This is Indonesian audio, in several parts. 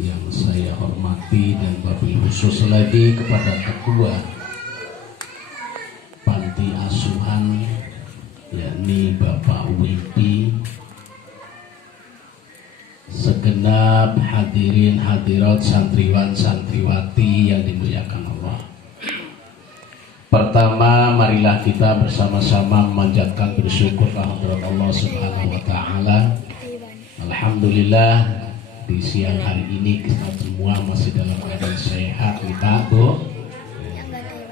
yang saya hormati dan wabil khusus lagi kepada ketua panti asuhan yakni Bapak Widi, segenap hadirin hadirat santriwan santriwati yang dimuliakan Allah. Pertama, marilah kita bersama-sama memanjatkan bersyukur kehadirat Allah Subhanahu wa taala. Alhamdulillah di siang hari ini kita semua masih dalam keadaan sehat, kita Bu.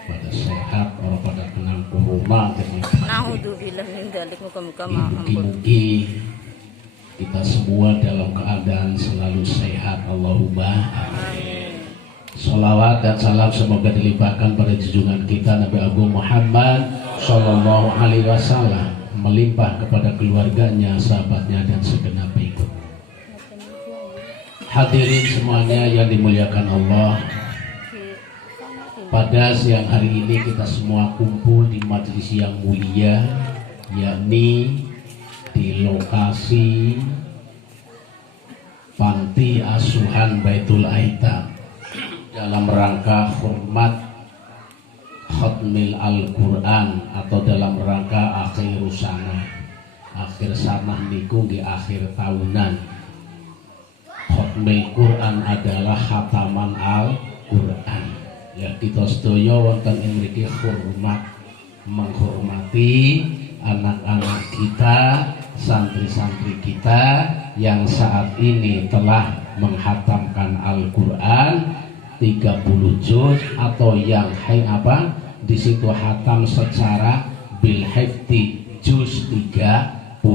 Pada sehat, orang pada kenang corona Naudzubillah min dzalik, muga-muga maaf. Mugi-mugi kita semua dalam keadaan selalu sehat, Allahumma amin. Salawat dan salam semoga dilimpahkan pada junjungan kita Nabi Agung Muhammad Sallallahu Alaihi Wasallam, melimpah kepada keluarganya, sahabatnya dan segenap pengikut. Hadirin semuanya yang dimuliakan Allah, pada siang hari ini kita semua kumpul di majelis yang mulia, yakni di lokasi Panti Asuhan Baitul Aitam dalam rangka hormat Khatmil Al-Quran atau dalam rangka akhir sana. Akhir sana niku di akhir tahunan. Khatmil Quran adalah khataman Al-Quran. Ya, kita sedaya wonten ing mriki hormat menghormati anak-anak kita, santri-santri kita yang saat ini telah menghatamkan Al-Quran 30 juz atau yang di situ hatam secara bil hifti juz 30,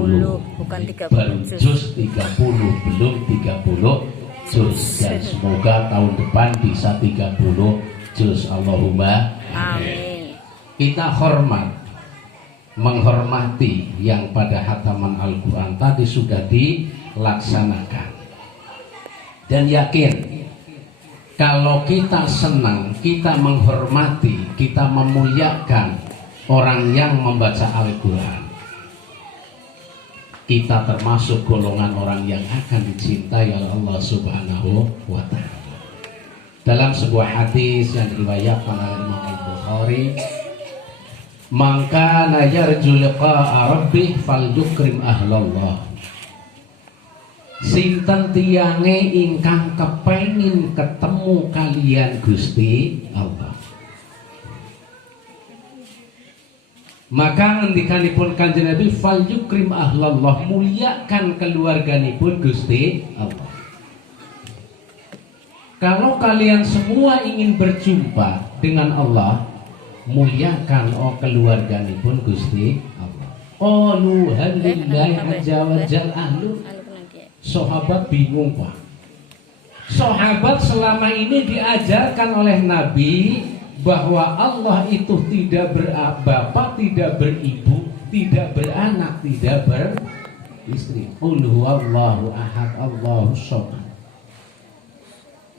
bukan 30 baru juz 30, belum 30 juz, dan semoga tahun depan bisa 30 juz, Allahumma amin. Kita menghormati yang pada hataman Al-Quran tadi sudah dilaksanakan, dan yakin kalau kita senang, kita menghormati, kita memuliakan orang yang membaca Al-Quran, kita termasuk golongan orang yang akan dicintai oleh Allah Subhanahu wa ta'ala. Dalam sebuah hadis yang diriwayatkan oleh Imam Al-Bukhari, "Man kana yarju liqa'a rabbih falyukrim ahlallah." Sinten tiyange ingkang kepengin ketemu kalian Gusti Allah, maka ngendikanipun Kanjeng Nabi, falyukrim ahlallah, muliakan keluarganipun Gusti Allah. Kalau kalian semua ingin berjumpa dengan Allah, muliakan keluarganipun Gusti Allah. Qalu hal lillahi azza wa jalla ahlu. Sahabat bingung, Pak. Sahabat selama ini diajarkan oleh Nabi bahwa Allah itu tidak berbapak, tidak beribu, tidak beranak, tidak beristri. Qul huwallahu ahad, Allahus samad.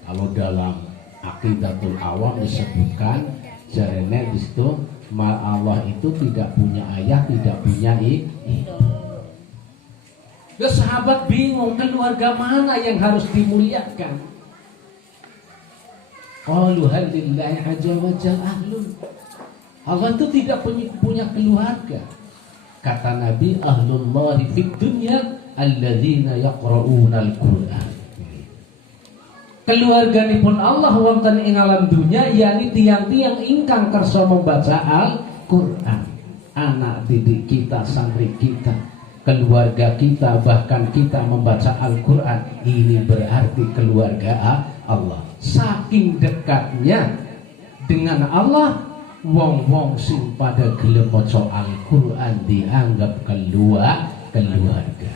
Kalau dalam Aqidatul Awam disebutkan jarene di situ Allah itu tidak punya ayah, tidak punya ibu. Ya, sahabat bingung, keluarga mana yang harus dimuliakan? Qalu hal lillahi azza wa jalla ahlun. Allah itu tidak punya keluarga. Kata Nabi, ahlullahi fid dunya alladzina yaqra'una al-Qur'an. Keluarganipun Allah wonten ing alam dunya, yakni tiang-tiang ingkang kersa membaca Al-Qur'an. Anak didik kita, santri kita, keluarga kita, bahkan kita membaca Al-Quran, ini berarti keluarga Allah. Saking dekatnya dengan Allah, wong-wong sing pada gelem maca Al-Quran dianggap keluarga.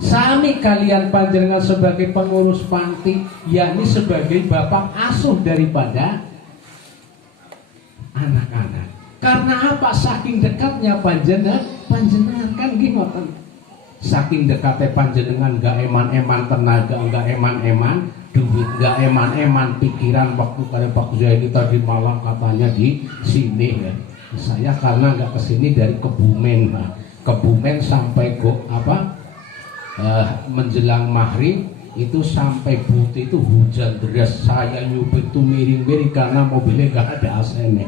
Sami kalian panjenengan sebagai pengurus panti, yakni sebagai bapak asuh daripada anak-anak. Karena apa? Saking dekatnya panjenengan kan gimana? Saking dekatnya panjenengan, gak eman-eman tenaga, gak eman-eman duit, gak eman-eman pikiran. Waktu pada Pak Zaini tadi malam katanya di sini ya. Saya karena gak kesini dari Kebumen, Kebumen sampai menjelang maghrib itu sampai putih itu hujan deras, saya nyupir itu miring-miring karena mobilnya gak ada AC-nya.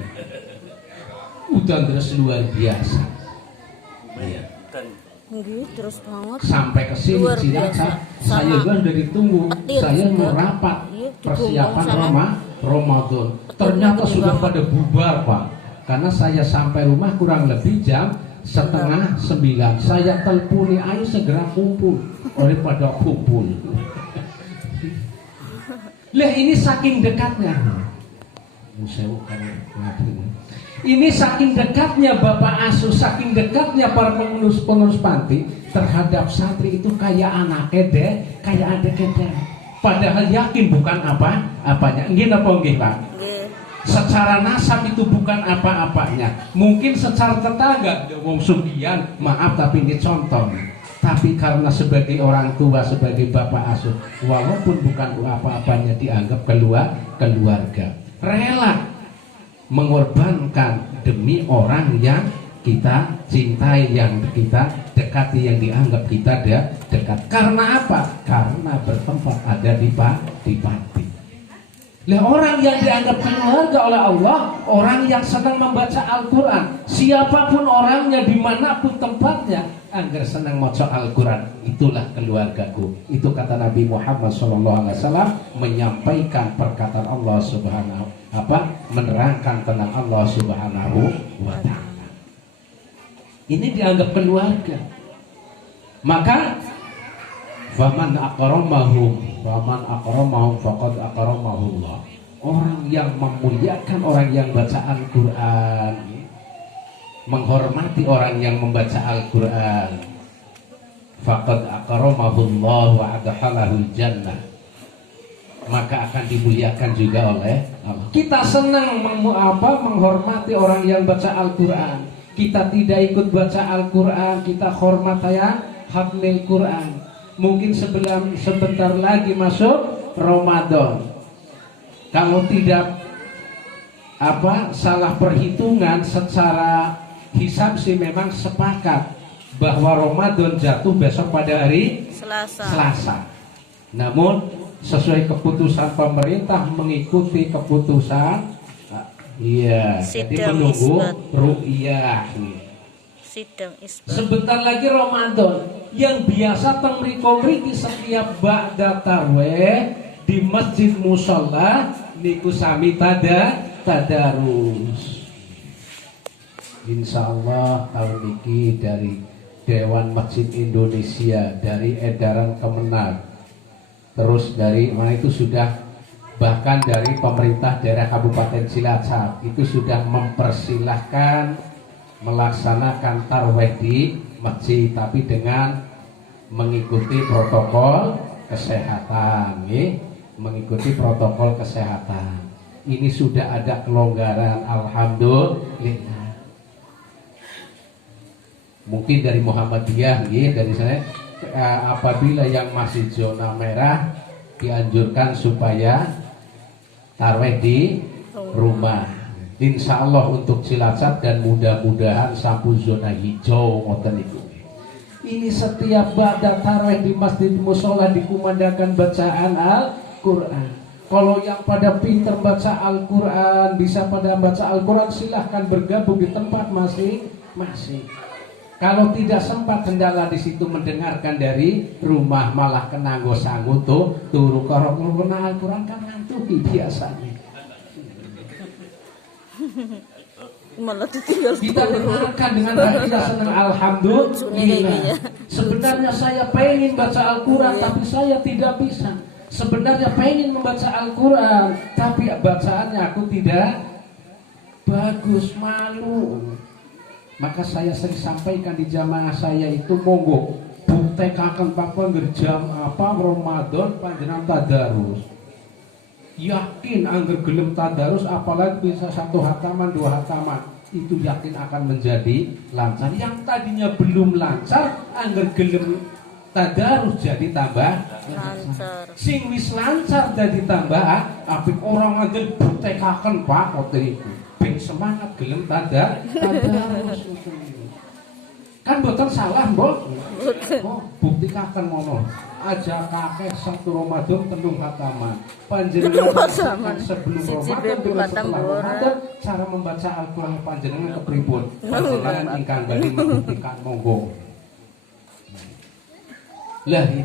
Hujan deras luar biasa. Iya. Nggih, terus banget. Sampai ke sini Luar Cilacap, biasa. saya Sama kan dari tunggu, petir saya juga. merapat Iya, di persiapan Gombong sana. Ramadan. Petirnya Ternyata gede sudah banget. pada bubar, Pak. Karena saya sampai rumah kurang lebih jam setengah 9. Saya telponi, ayo segera kumpul. Daripada kumpul. Lah ini saking dekatnya. Ini saking dekatnya Bapak Asuh, saking dekatnya para pengurus panti terhadap santri itu kayak anaknya deh, kayak adiknya deh. Padahal yakin bukan apa-apanya. Nggih napa nggih, Pak? Nggih. Secara nasab itu bukan apa-apanya. Mungkin secara tetangga, wong sugihan, maaf tapi ini contoh. Tapi karena sebagai orang tua, sebagai bapak asuh, walaupun bukan apa-apanya dianggap keluarga, rela mengorbankan demi orang yang kita cintai, yang kita dekati, yang dianggap kita dekat. Karena apa? Karena bertempat ada di panti. Nah, orang yang dianggap keluarga oleh Allah, orang yang senang membaca Al-Quran, siapapun orangnya, dimanapun tempatnya, agar senang membaca Al-Quran, itulah keluargaku. Itu kata Nabi Muhammad SAW menyampaikan perkataan Allah Subhanahu menerangkan tentang Allah Subhanahu wa Ta'ala. Ini dianggap keluarga. Maka faman akramahum faqad akramahullah. Orang yang memuliakan orang yang baca Al-Quran, menghormati orang yang membaca Al-Quran, faqad akramahullah wa adkhalahul jannah, maka akan dimuliakan juga oleh Allah. Kita senang menghormati orang yang baca Al-Quran. Kita tidak ikut baca Al-Quran, kita hormat ya hafal Quran. Mungkin sebentar lagi masuk Ramadan. Kalau tidak salah perhitungan secara hisab sih memang sepakat bahwa Ramadan jatuh besok pada hari Selasa. Namun sesuai keputusan pemerintah mengikuti keputusan, jadi menunggu ru'yah. Sidang isbat. Sebentar lagi Ramadan. Yang biasa teng mriki setiap ba'da tarwih di masjid musholla niku sami tadarus. Insyaallah tahun ini dari Dewan Masjid Indonesia, dari edaran Kemenag, terus dari mana itu sudah, bahkan dari pemerintah daerah Kabupaten Cilacap itu sudah mempersilahkan melaksanakan tarwih di masjid, tapi dengan mengikuti protokol kesehatan, mengikuti protokol kesehatan. Ini sudah ada kelonggaran, alhamdulillah. Mungkin dari Muhammadiyah, dari saya, apabila yang masih zona merah dianjurkan supaya tarwih di rumah. Insya Allah untuk Cilacap dan mudah-mudahan sampai zona hijau ngoten niku. Ini setiap ba'da tarawih di masjid mushola dikumandangkan bacaan Al-Quran. Kalau yang pada pinter baca Al-Quran, bisa pada baca Al-Quran, silahkan bergabung di tempat masing-masing. Kalau tidak sempat kendala di situ mendengarkan dari rumah, malah kena nggo turu karo kena Al-Quran kan ngantuk biasanya. Malah ditinggal Kita dengarkan dengan hati yang senang, alhamdulillah. Sebenarnya saya pengen baca Al-Quran tapi saya tidak bisa. Sebenarnya pengen membaca Al-Quran tapi bacaannya aku tidak bagus, malu. Maka saya sering sampaikan di jamaah saya itu, monggo buktekaken Bapak jam Ramadan panjenengan tadarus. Yakin angger gelem tadarus, apalagi bisa 1 hataman 2 hataman, itu yakin akan menjadi lancar. Yang tadinya belum lancar, angger gelem tadarus jadi tambah lancar. Sing wis lancar jadi tambah apik. Orang angger buktekaken Pak kote iku ben semangat gelem tadarus. Kan boten salah, Mbok. Oh, buktikaken ngono. Aja kakek satu Ramadan tendung khataman. Panjenengan sebelum Ramadan dan setelah Ramadan cara membaca Al-Qur'an panjenengan kepripun? Panjenengan ingkang badhe membuktikan monggo. Lah ini.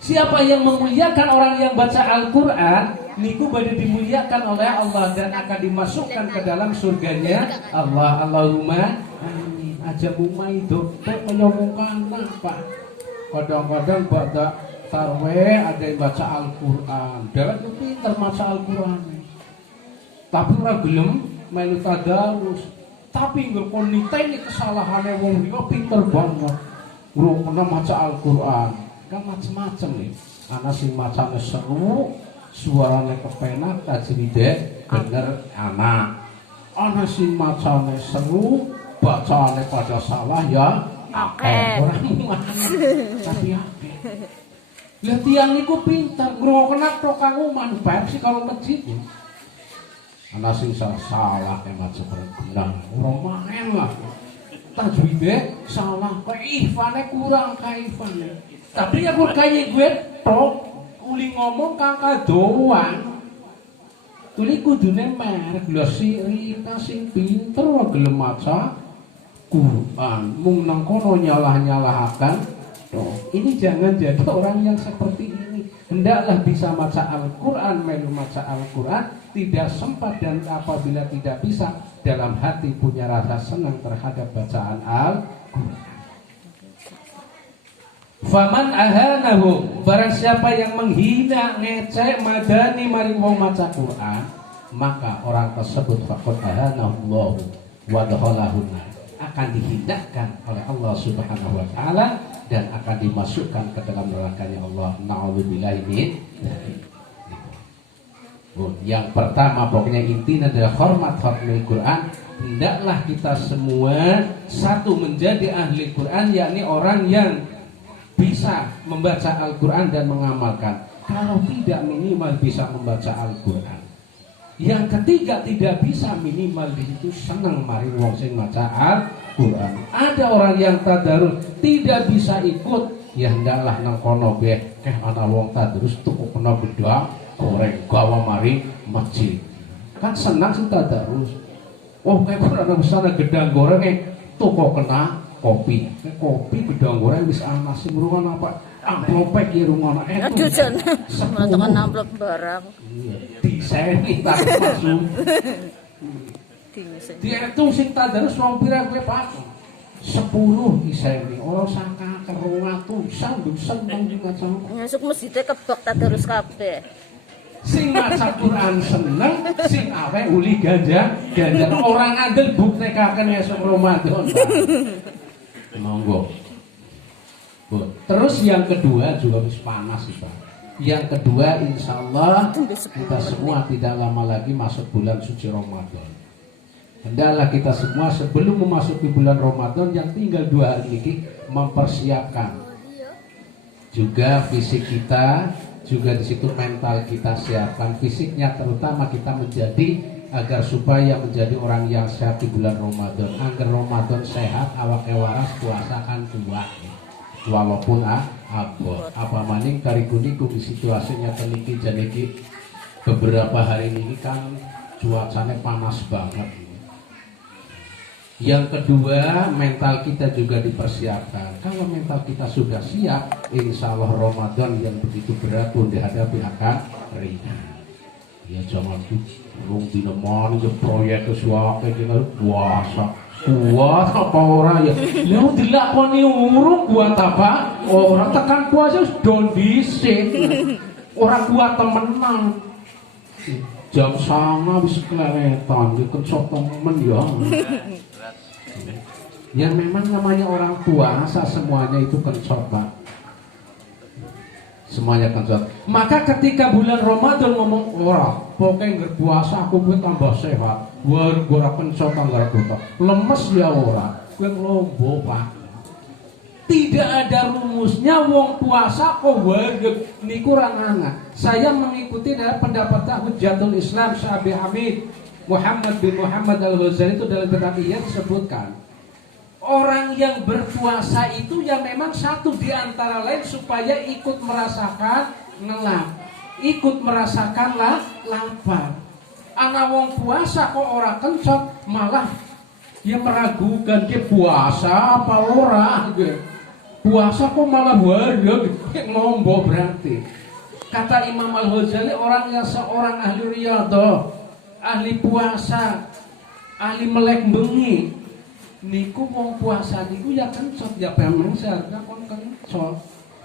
Siapa yang memuliakan orang yang baca Al-Qur'an, niku badhe dimuliakan oleh Allah dan akan dimasukkan ke dalam surganya Allah. Allahumma amin. Aja mumai dokter menyomongkan apa? Kadang-kadang pada tarweh ada yang baca Al-Qur'an. Dewek itu pinter maca Al-Qur'an. Tapi ora gelem melu tadarus. Tapi nggak niteni kesalahannya wong liya pinter banget. Ngrungokno maca Al-Qur'an. Kan macam-macam nih. Ana sing macane seru, suarane kepenak, tajwide bener anak. Ana sing macane seru, bacaane pada salah ya. Orang tapi akeh. Lah tiyang niku pinter ngrungokna tok kanguman Pepsi kalau masjid. Ana sing salah maca bener. Ora main lah. Tajwide salah, kaifane kurang kaifane. Tapi ya kur kaya gue tok uli ngomong kakak doang. Tuli kudune merek lho Rika sing pinter wae gelem maca Quran, mung nang kono nyalah-nyalahaken. Ini jangan jadi orang yang seperti ini. Hendaklah bisa maca Al-Quran, melu maca Al-Quran, tidak sempat dan apabila tidak bisa, dalam hati punya rasa senang terhadap bacaan Al-Quran. Faman ahanahu, barang siapa yang menghina, ngecek, madani maring wong maca Quran, maka orang tersebut faqad ahanahu Allah wa dakhalahu akan dihinakan oleh Allah Subhanahu wa taala dan akan dimasukkan ke dalam nerakanya Allah. Na'udzubillahi min dzalik. Yang pertama pokoknya intinya adalah hormat Quran. Hendaklah kita semua satu menjadi ahli Quran, yakni orang yang bisa membaca Al-Quran dan mengamalkan. Kalau tidak minimal bisa membaca Al-Quran. Yang ketiga tidak bisa minimal di situ senang mari wong sing maca Al-Quran. Ada orang yang tadarus tidak bisa ikut, ya hendaklah nang kono be ana wong tadarus tuku kena gedang goreng gawa mari masjid. Kan senang sing tadarus. Oh kayak ora ana gedang goreng tuku kena kopi. Kopi gedang goreng wis ana sing ruang apa? Amplopek ya rumah anak aduh jan meletakkan amplop barang diseni tak masuk dia itu sing tadarus wong pira kowe Pak 10 iseni ora saka kerungatusan dusen nang ngaca masuk masjid kebak tadarus kabeh sing maca Quran seneng sing awe uli ganjar orang adil buktekaken esuk Ramadan monggo. Terus yang kedua juga harus panas sih Pak. Yang kedua insya Allah kita semua tidak lama lagi masuk bulan suci Ramadan. Hendaklah kita semua sebelum memasuki bulan Ramadan yang tinggal 2 hari ini mempersiapkan juga fisik kita, juga di situ mental kita siapkan fisiknya, terutama kita menjadi agar supaya menjadi orang yang sehat di bulan Ramadan. Agar Ramadan sehat, awake waras, puasa kan kuat. Walaupun apa maning karikuniku di situasinya teliki janiki beberapa hari ini kan cuacanya panas banget. Yang kedua mental kita juga dipersiapkan. Kalau mental kita sudah siap, insya Allah Ramadan yang begitu berat pun dihadapi akan ringan. Ya jangan belum dinemani proyek kesuake kita puasa. Kuat apa orang ya? Lu dilakoni urung kuat apa? Orang tekan puasa don dhisik. Orang kuat temenan. Jam sama wis keleletan, dikencok temen ya. Ya memang namanya orang puasa semuanya itu kencok, Pak. Semuanya kencok. Maka ketika bulan Ramadan ngomong ora, pokoknya berpuasa aku pun tambah sehat. Ora kencok anggar kota. Lemes ya ora. Kowe nglombo, Pak. Tidak ada rumusnya wong puasa kok wareg niku ora ana. Saya mengikuti dari pendapat Hujjatul Islam Syabi Hamid Muhammad bin Muhammad Al-Ghazali itu dalam kitab Ihya disebutkan Orang yang berpuasa itu ya memang satu di antara lain supaya ikut merasakan ngelap, ikut merasakan lapar. Ana wong puasa kok ora kencot, malah ya meragukan dia puasa apa ora gitu. Puasa kok malah warga ngombo berarti. Kata Imam Al-Ghazali, orang yang seorang ahli riyadhah, ahli puasa, ahli melek bengi, niku wong puasa niku ya kencot ya memang seharusnya kon kencot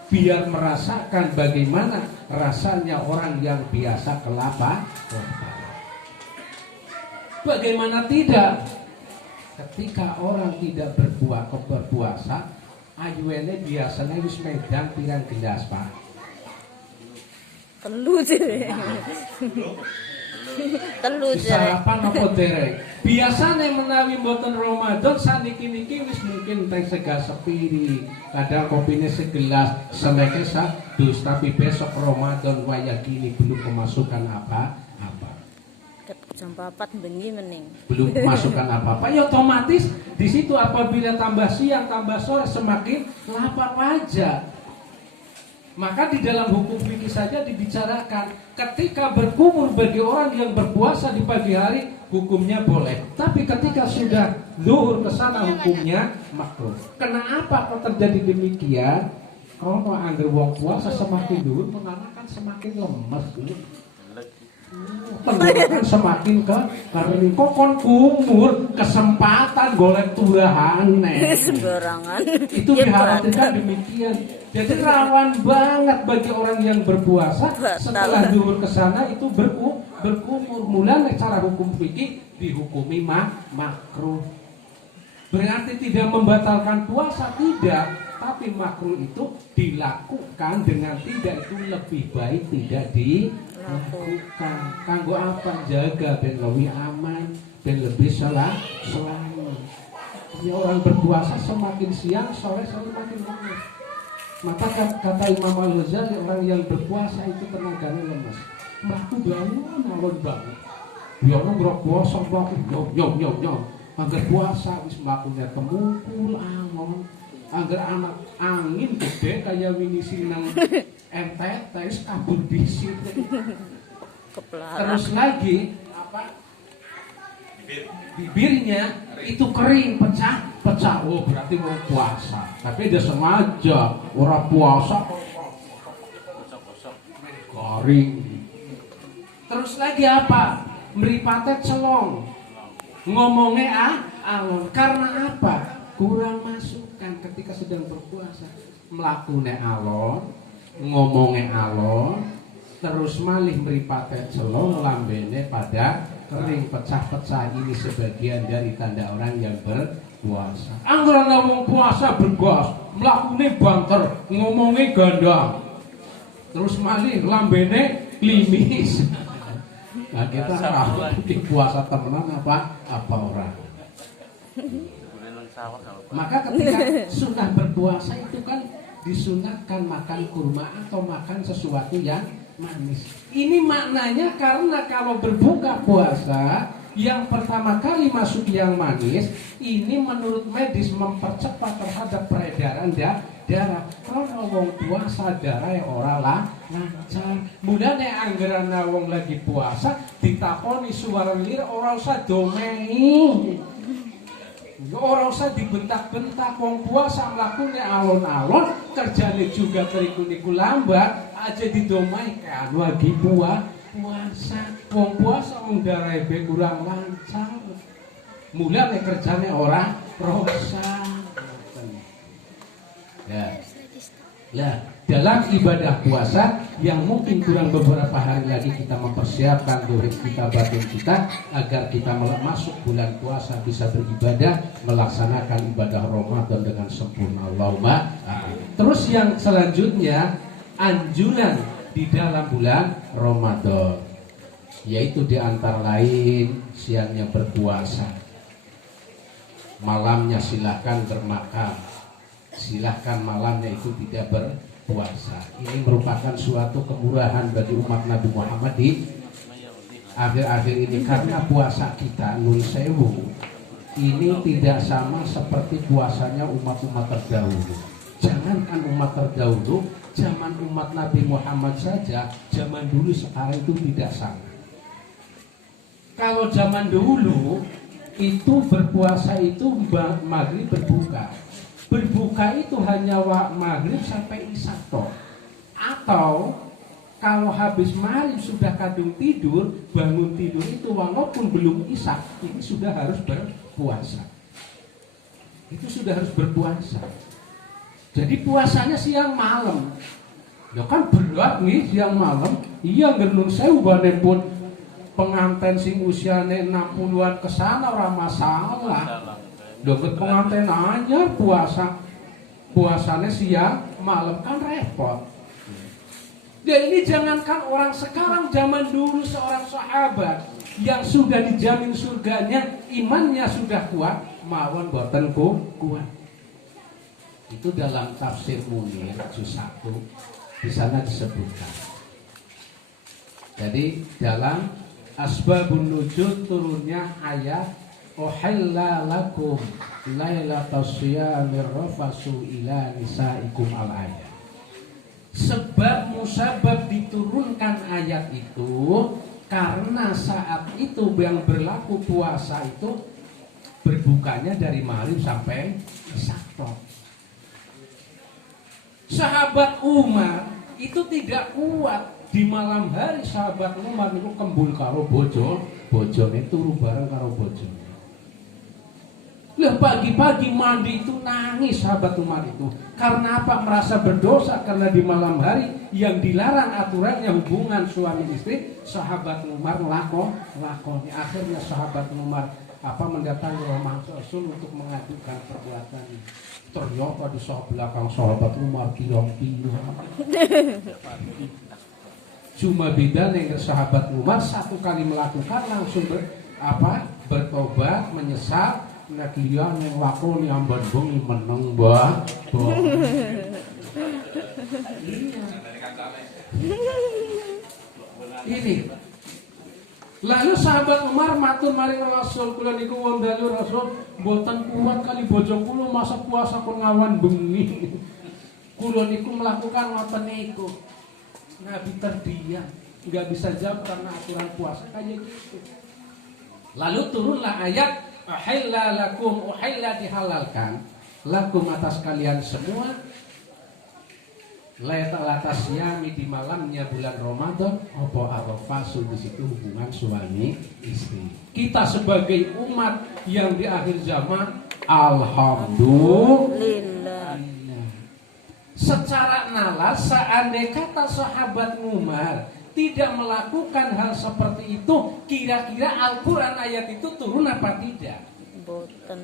biar merasakan bagaimana rasanya orang yang biasa kelapa. Bagaimana tidak? Ketika orang tidak berpuasa, ayuene biasanya wis medang pirang gelas, Pak. Telu sih. Telu sarapan apa derek? Biasanya menawi mboten Ramadan saniki-niki wis mungkin teh segar sepiri, kadang kopine segelas, semeke sadus, tapi besok Ramadan waya gini belum kemasukan apa-apa. jam 4 bengi mening. Belum kemasukan apa-apa. Ya otomatis di situ apabila tambah siang, tambah sore semakin lapar aja. Maka di dalam hukum fikih saja dibicarakan ketika berkumur bagi orang yang berpuasa di pagi hari hukumnya boleh. Tapi ketika sudah zuhur ke sana hukumnya makruh. Kenapa kok terjadi demikian? Kalau anggar wong puasa semakin zuhur mengarahkan semakin lemes. Tenggorokan semakin karena kokon kumur kesempatan golek turahane sembarangan itu dikhawatirkan demikian. Jadi rawan banget bagi orang yang berpuasa setelah zuhur ke sana itu berkumur. Mulanya cara hukum fikih dihukumi makruh. Berarti tidak membatalkan puasa, tidak, tapi makruh itu dilakukan dengan tidak, itu lebih baik tidak dilakukan. Kanggo apa? Jaga ben lebih aman, ben lebih selamat. Ya, orang berpuasa semakin siang sore semakin lemes. Maka kata Imam Al-Ghazali, orang yang berpuasa itu tenaganya lemes. Mlaku bangun alon banget. Ya orang berpuasa banget nyom. Angger puasa wis mlakune temungkul angon. Angger anak angin gede kayak wingi sinang MTT wis kabur dhisik. Terus lagi apa? Bibirnya itu kering, pecah. Oh, berarti mau puasa. Tapi dia sengaja ora puasa garing. Terus lagi apa? Mripate celong. Ngomongnya alon. Karena apa? Kurang masukan ketika sedang berpuasa. Mlakune alon, ngomongnya alon, terus malih mripate celong, lambene pada kering, pecah-pecah. Ini sebagian dari tanda orang yang berpuasa. Anggaran wong puasa bergas, mlakune banter, ngomongnya gandang, terus malih lambene klimis. Nah, kita tahu puasa temenan apa orang. Maka ketika sunnah berpuasa itu kan disunatkan makan kurma atau makan sesuatu yang manis. Ini maknanya karena kalau berbuka puasa yang pertama kali masuk yang manis, ini menurut medis mempercepat terhadap peredaran darah. Kalau wong puasa darah ora lancar. Mulane anggaran wong lagi puasa ditakoni suara lir ora usah domei. Ora usah dibentak-bentak. Wong puasa mlakune alon-alon, kerjane juga niku lambat, aja didomai kan lagi puasa. Wong puasa wong darahe kurang lancar. Mulane kerjane ora rosa. Ya. Lah, dalam ibadah puasa yang mungkin kurang beberapa hari lagi kita mempersiapkan diri kita, batin kita agar kita masuk bulan puasa bisa beribadah, melaksanakan ibadah Ramadan dengan sempurna. Allahumma amin. Terus yang selanjutnya anjuran di dalam bulan Ramadan, yaitu di antara lain siangnya berpuasa, malamnya silakan bermakan. Silahkan malamnya itu tidak berpuasa. Ini merupakan suatu kemurahan bagi umat Nabi Muhammad di akhir-akhir ini. Karena puasa kita nun sewu ini tidak sama seperti puasanya umat-umat terdahulu. Jangankan umat terdahulu, zaman umat Nabi Muhammad saja, zaman dulu sekarang itu tidak sama. Kalau zaman dulu itu berpuasa itu maghrib berbuka. Berbuka itu hanya maghrib sampai isya toh. Atau kalau habis maghrib sudah kadung tidur, bangun tidur itu walaupun belum isya, ini sudah harus berpuasa. Itu sudah harus berpuasa. Jadi puasanya siang malam. Ya kan berat nih siang malam. Iya ngenun sewu pun pengantin sing usiane 60-an kesana ora masalah. Dokter pengantin aja puasanya siang malam kan repot. Dan ini jangankan orang sekarang, zaman dulu seorang sahabat yang sudah dijamin surganya, imannya sudah kuat, mawon boten kuat. Itu dalam tafsir Munir juz 1 di sana disebutkan. Jadi dalam asbabun nuzul turunnya ayat uhilla lakum lailatas syiyamir rafasu ila nisaikum al ayat. Sebab musabab diturunkan ayat itu karena saat itu yang berlaku puasa itu berbukanya dari maghrib sampai isya. Sahabat Umar itu tidak kuat di malam hari. Sahabat Umar itu kembul karo bojone turu bareng karo bojone. Lah pagi-pagi mandi itu nangis sahabat Umar itu. Karena apa? Merasa berdosa karena di malam hari yang dilarang aturannya hubungan suami istri. Sahabat Umar lakoni. Akhirnya sahabat Umar mendatangi Rasul untuk mengadukan perbuatannya. Ternyata di belakang sahabat Umar kiong-kiong. Cuma beda dengan sahabat Umar satu kali melakukan langsung bertobat, menyesal. Nah dia yang lakoni amban bengi meneng bah. Ini. Lalu sahabat Umar matur maring Rasul, kula niku wong dalu Rasul mboten kuat kali bojo kula masa puasa kon ngawan bengi. Kula niku melakukan ngoten niku. Nabi terdiam, enggak bisa jawab karena aturan puasa kayak gitu. Lalu turunlah ayat uhilla lakum, uhilla dihalalkan lakum atas kalian semua latas yami di malamnya bulan Ramadan apa arafasul di situ hubungan suami istri. Kita sebagai umat yang di akhir zaman alhamdulillah. Secara nalar seandainya kata sahabat Umar tidak melakukan hal seperti itu, kira-kira Al-Quran ayat itu turun apa tidak? Boten.